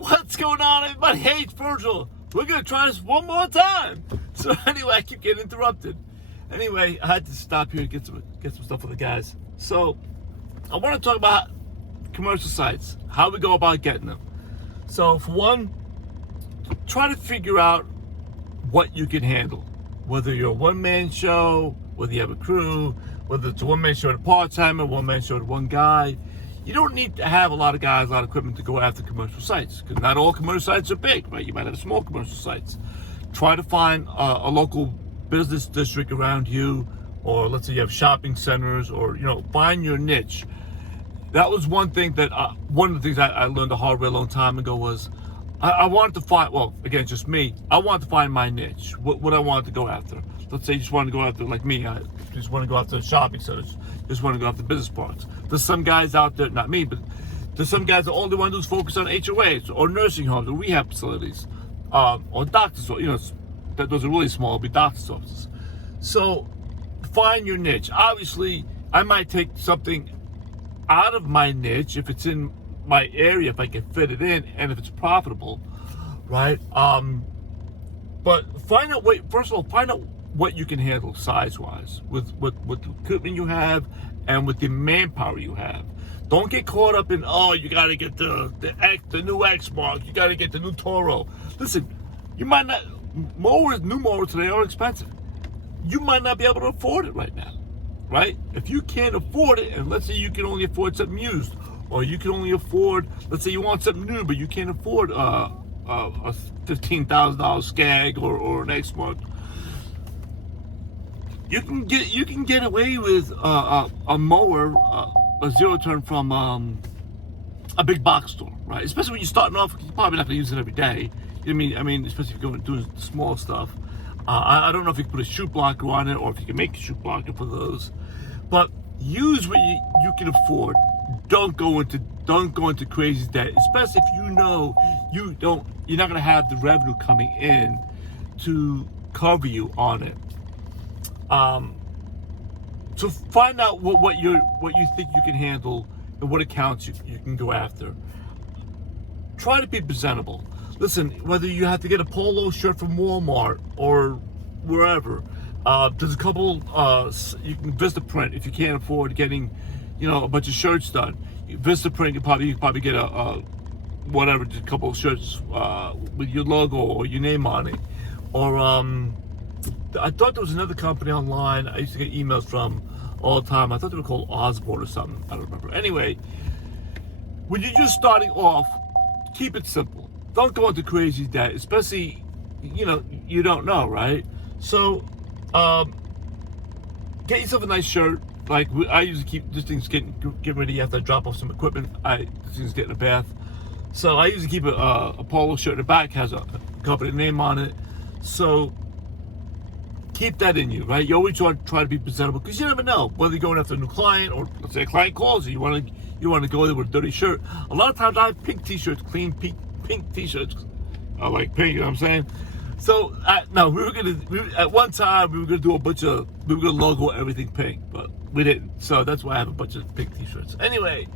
What's going on, everybody? Hey, it's Virgil. We're going to try this one more time. So anyway, I keep getting interrupted. Anyway, I had to stop here and get some stuff for the guys. So I want to talk about commercial sites, how we go about getting them. So for one, try to figure out what you can handle. Whether you're a one-man show, whether you have a crew, whether it's a one-man show and a part-timer, one-man show and one guy. You don't need to have a lot of guys, a lot of equipment to go after commercial sites, because not all commercial sites are big, right? You might have small commercial sites. Try to find a local business district around you, or let's say you have shopping centers, or find your niche. That was one thing that one of the things I learned the hard way a long time ago was I wanted to find, well, again, just me, I wanted to find my niche, what I wanted to go after. Let's say you just want to go after, like me, I just want to go after shopping centers, just want to go after business parks. There's some guys out there, not me, but there's some guys that all they want to do is focus on HOAs or nursing homes or rehab facilities, or doctors, those are really small, be doctor's offices. So find your niche. Obviously, I might take something out of my niche if it's in my area, if I can fit it in, and if it's profitable, right? But find out, first of all, find out what you can handle size-wise with the equipment you have and with the manpower you have. Don't get caught up in, you got to get the new X-Mark, you got to get the new Toro. Listen, you might not, new mowers today are expensive. You might not be able to afford it right now, right? If you can't afford it, and let's say you can only afford something used, or you can only afford, let's say you want something new, but you can't afford a $15,000 Skag or an X-Mark. You can get away with a mower, a zero turn from a big box store, right? Especially when you're starting off, you're probably not going to use it every day. I mean, especially if you're going doing small stuff. I don't know if you can put a chute blocker on it, or if you can make a chute blocker for those. But use what you can afford. Don't go into crazy debt, especially if you know you're not going to have the revenue coming in to cover you on it. So find out what you think you can handle and what accounts you can go after. Try to be presentable. Listen, whether you have to get a polo shirt from Walmart or wherever, there's a couple, you can Vistaprint if you can't afford getting, a bunch of shirts done. Vistaprint, you probably get a couple of shirts with your logo or your name on it. Or I thought there was another company online I used to get emails from all the time. I thought they were called Osborne or something. I don't remember. Anyway, when you're just starting off, keep it simple. Don't go into crazy debt, especially, you don't know, right? So, get yourself a nice shirt. Like, I usually keep this thing's getting ready after I drop off some equipment. This thing's getting a bath. So I usually keep a polo shirt in the back, has a company name on it. So keep that in you, right? You always want to try to be presentable, because you never know whether you're going after a new client, or let's say a client calls you. You want to go there with a dirty shirt. A lot of times I have pink t-shirts, clean pink t-shirts. I like pink, you know what I'm saying? So at one time we were gonna logo everything pink, but we didn't. So that's why I have a bunch of pink t-shirts. Anyway,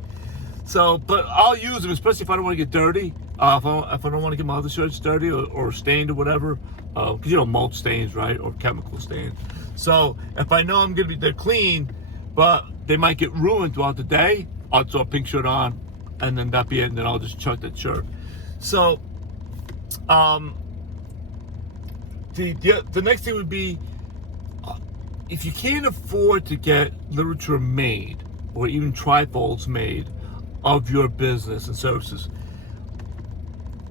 but I'll use them, especially if I don't want to get dirty. If I don't want to get my other shirts dirty or stained or whatever, because mold stains, right, or chemical stains. So if I know they're clean, but they might get ruined throughout the day, I'll throw a pink shirt on, and then that'll be it. And then I'll just chuck that shirt. So, the next thing would be, if you can't afford to get literature made or even trifolds made of your business and services,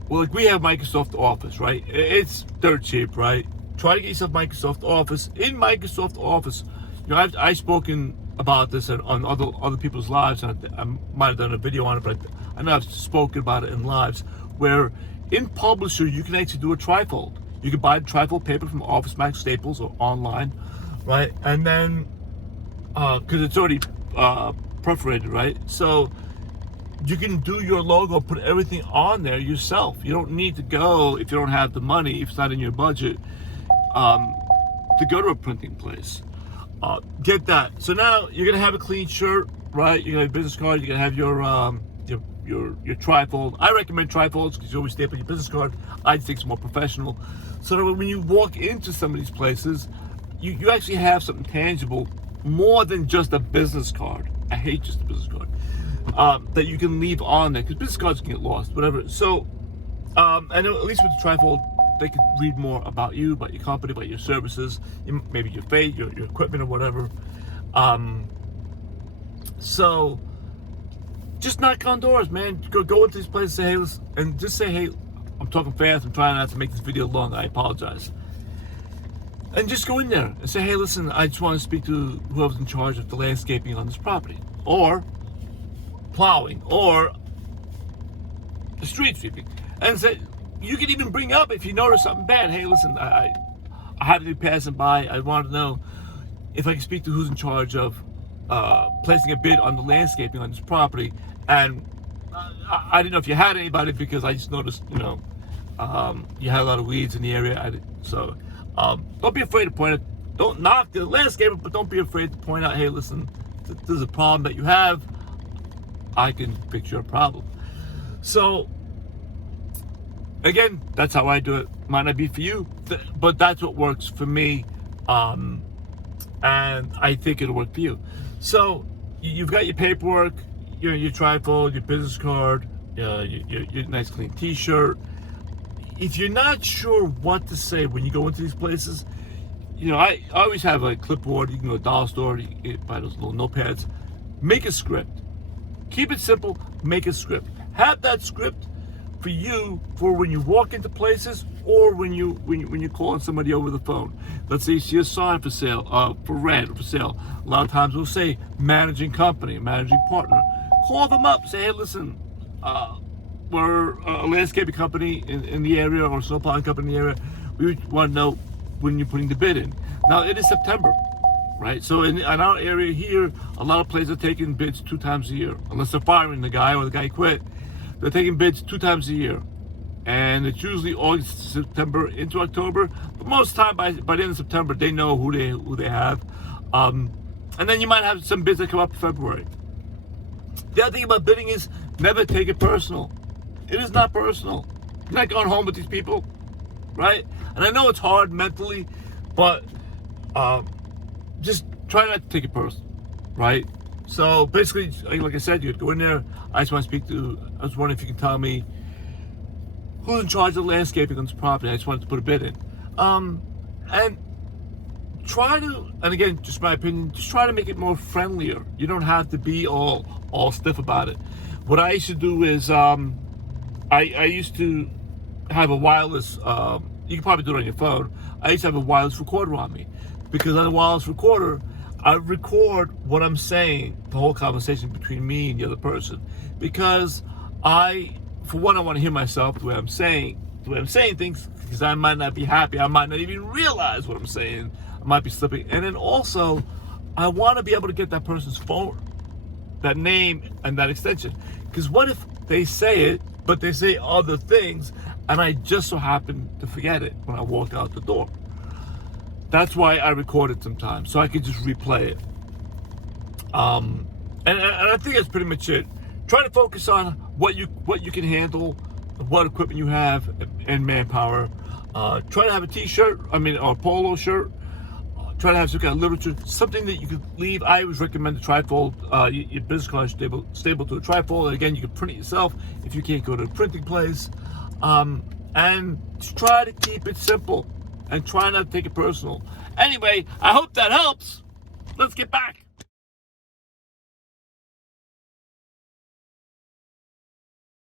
well, like we have Microsoft Office, right? It's dirt cheap, right? Try to get yourself Microsoft Office. In Microsoft Office, I've spoken about this on other people's lives, and I might have done a video on it, but I know I've spoken about it in lives, where in Publisher you can actually do a trifold. You can buy the trifold paper from Office Max, Staples, or online, right? And then, because it's already perforated, right? So you can do your logo, put everything on there yourself. You don't need to go, if you don't have the money, if it's not in your budget, to go to a printing place. Get that. So now you're gonna have a clean shirt, right? You're gonna have a business card. You're gonna have your your trifold. I recommend trifolds because you always stamp on your business card. I just think it's more professional. So that when you walk into some of these places, you actually have something tangible, more than just a business card. I hate just a business card. That you can leave on there, because business cards can get lost, whatever. So, I know at least with the trifold, they can read more about you, about your company, about your services, maybe your faith, your equipment, or whatever. So, just knock on doors, man. Go into these places, say, hey, listen, and just say, hey, I'm talking fast. I'm trying not to make this video long. I apologize. And just go in there and say, hey, listen, I just want to speak to whoever's in charge of the landscaping on this property, or plowing, or the street sweeping. And say, you can even bring up, if you notice something bad, hey, listen, I had to be passing by. I wanted to know if I can speak to who's in charge of placing a bid on the landscaping on this property. And I didn't know if you had anybody, because I just noticed, you had a lot of weeds in the area. Don't be afraid to point it. Don't knock the landscaper, but don't be afraid to point out, hey, listen, there's a problem that you have. I can fix your problem. So, again, that's how I do it. Might not be for you, but that's what works for me. And I think it'll work for you. So, you've got your paperwork, your trifold, your business card, your nice clean t-shirt. If you're not sure what to say when you go into these places, I always have a clipboard. You can go to a dollar store, you can buy those little notepads. Make a script. Keep it simple, make a script. Have that script for you for when you walk into places, or when you call on somebody over the phone. Let's say you see a sign for sale, for rent, or for sale. A lot of times we'll say managing company, managing partner. Call them up, say, hey, listen, we're a landscaping company in the area, or a snowplowing company in the area. We want to know when you're putting the bid in. Now, it is September, right? So in our area here, a lot of places are taking bids 2 times a year. Unless they're firing the guy, or the guy quit, they're taking bids 2 times a year. And it's usually August, September into October. But most of the time, by the end of September, they know who they have. And then you might have some bids that come up in February. The other thing about bidding is never take it personal. It is not personal. You're not going home with these people, right? And I know it's hard mentally, but just try not to take it personal, right? So basically, like I said, you'd go in there. I just want to speak to. I was wondering if you can tell me who's in charge of landscaping on this property. I just wanted to put a bid in, and try to. And again, just my opinion. Just try to make it more friendlier. You don't have to be all stiff about it. What I used to do is, I used to have a wireless. You can probably do it on your phone. I used to have a wireless recorder on me, because on a wireless recorder, I record what I'm saying, the whole conversation between me and the other person, because for one, I want to hear myself the way I'm saying things, because I might not be happy. I might not even realize what I'm saying. I might be slipping. And then also, I want to be able to get that person's phone, that name, and that extension. Because what if they say it, but they say other things, and I just so happen to forget it when I walk out the door? That's why I record it sometimes, so I can just replay it. And I think that's pretty much it. Try to focus on what you can handle, what equipment you have, and manpower. Try to have a t-shirt, or a polo shirt. Try to have some kind of literature, something that you could leave. I always recommend a trifold. Your business card is stable to a trifold. And again, you can print it yourself if you can't go to a printing place. And try to keep it simple, and try not to take it personal. Anyway, I hope that helps. Let's get back.